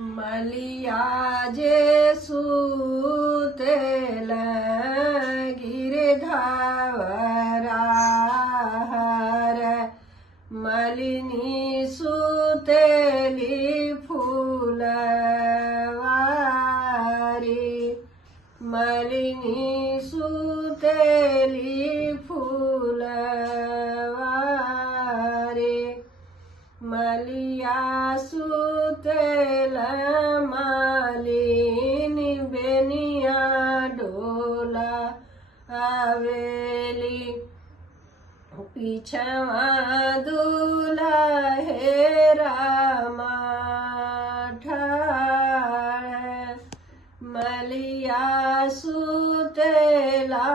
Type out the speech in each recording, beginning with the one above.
मलिया जे सुतेल गिरधावराहर मलिनी सुतेली फूलवारी मलिनी सुतेली फूलवारी मलिया सुतेल मालिनी बेनिया डोला आवेली पीछवा दूल्हा हे रामा ठाड़ मलिया सुतेला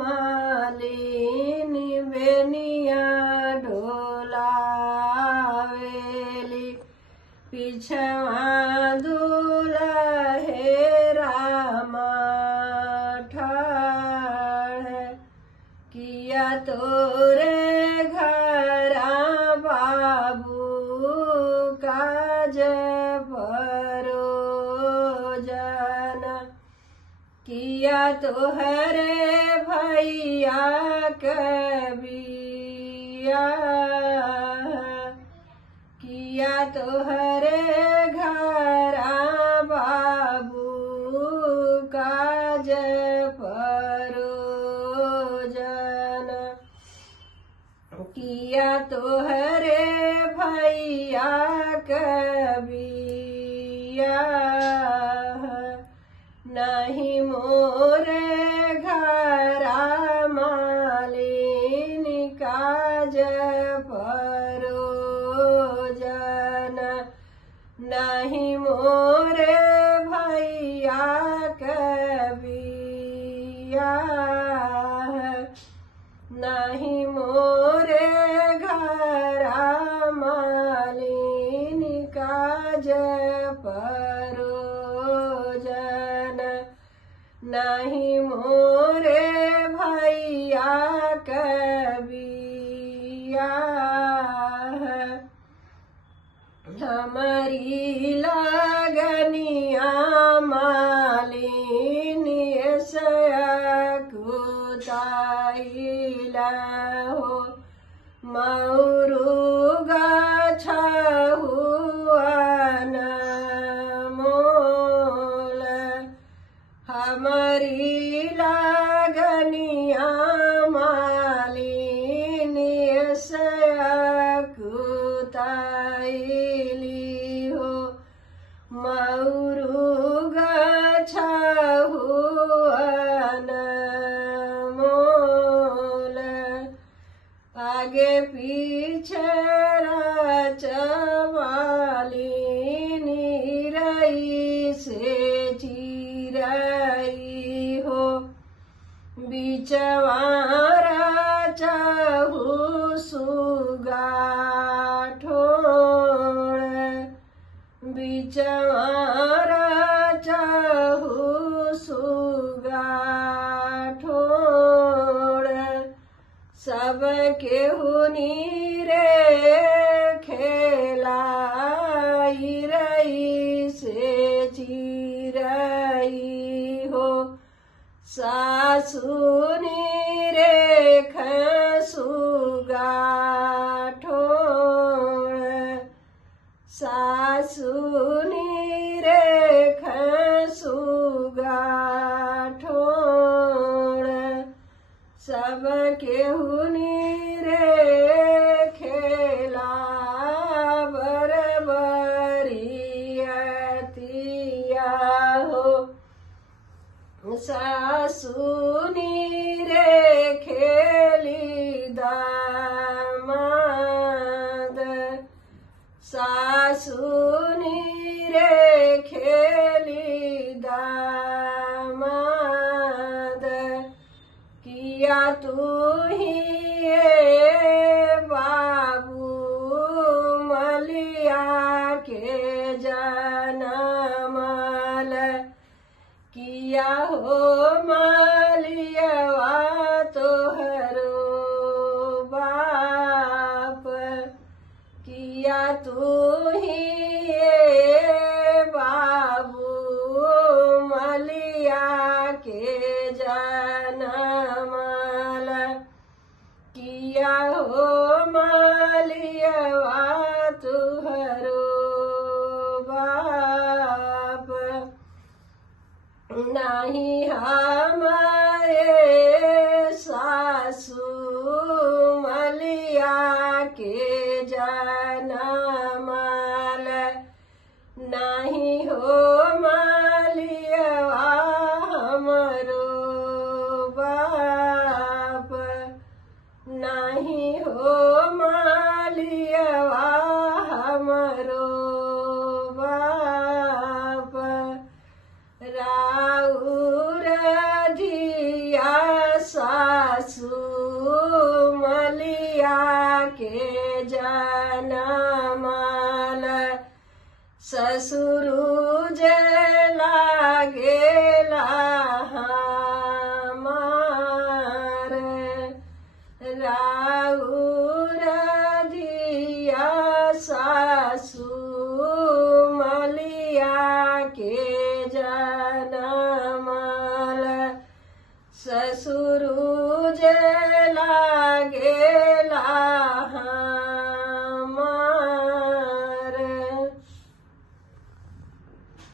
मालिनी बेनिया डोलावेली पीछवा दूल्हा हे रामा ठाड़ किया तोरे घरा बाबू काज परोजन किया तोहरे भैया कबिया किया तोहरे घरा बाबू काज परोजन किया तोहरे भैया कबिया नहीं मोरे घरा मालिनी काज परोजन नहीं मोरे भैया कबिया नहीं मोरे घरा मालिनी काज परोजन नहीं मोरे भैया कबिया हमारी लगनिया मालिनी सकुताइला हो मऊरुगा छहुआन मोल हमारी लगनिया मालिनी सकुताइली हो मऊरुगा छहुआन मोल आगे पीछे चवालिनी रई से चिरई हो बिचवारा चहु सुगा ठोड़ बिचवारा चहु सुगा ठोड़ सब केहुनी रे खेलाई रई से चिरई हो सासुनी रे खसुगा ठोड़ सासुनी रे खसुगा ठोड़ सब केहुनी रे खेला बरबरियतिया हो सासुनी रे खेली दामाद सासुनी रे खेली दामाद किया तू ही बाबू मलिया के जनमल किया हो मलियवा तोहरो बाप किया तू ही ससुर